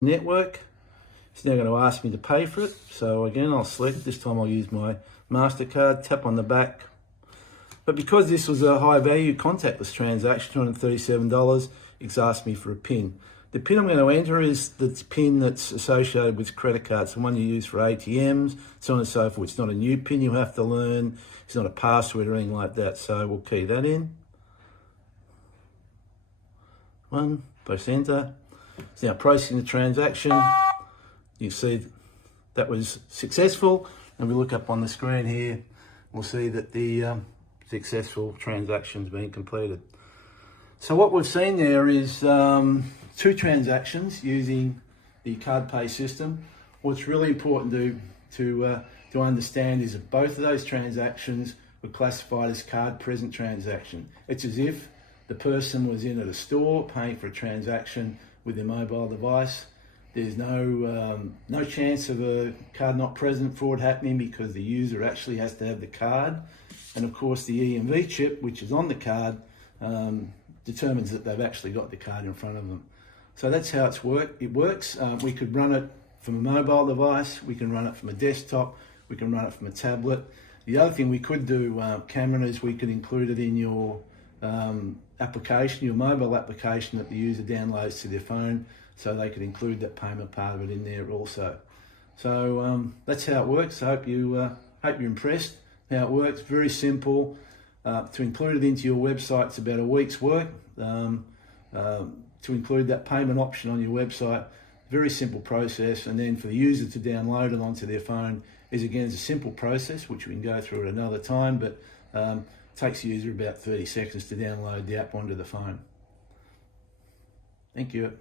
network. It's now going to ask me to pay for it. So again, I'll select, this time I'll use my MasterCard, tap on the back. But because this was a high value contactless transaction, $237, it's asked me for a PIN. The PIN I'm going to enter is the PIN that's associated with credit cards, the one you use for ATMs, so on and so forth. It's not a new PIN you have to learn. It's not a password or anything like that. So we'll key that in. Press enter. It's now processing the transaction. You see that was successful. And we look up on the screen here, we'll see that the successful transaction's been completed. So what we've seen there is 2 transactions using the card pay system. What's really important to understand is that both of those transactions were classified as card present transaction. It's as if the person was in at a store paying for a transaction with their mobile device. There's no chance of a card not present fraud happening because the user actually has to have the card. And of course the EMV chip, which is on the card, determines that they've actually got the card in front of them. So that's how it works. We could run it from a mobile device, we can run it from a desktop, we can run it from a tablet. The other thing we could do, Cameron, is we could include it in your application, your mobile application that the user downloads to their phone, so they could include that payment part of it in there also. So that's how it works. I hope you're impressed how it works. Very simple. To include it into your website, it's about a week's work. To include that payment option on your website, very simple process. And then for the user to download it onto their phone is again a simple process, which we can go through at another time, but takes the user about 30 seconds to download the app onto the phone. Thank you.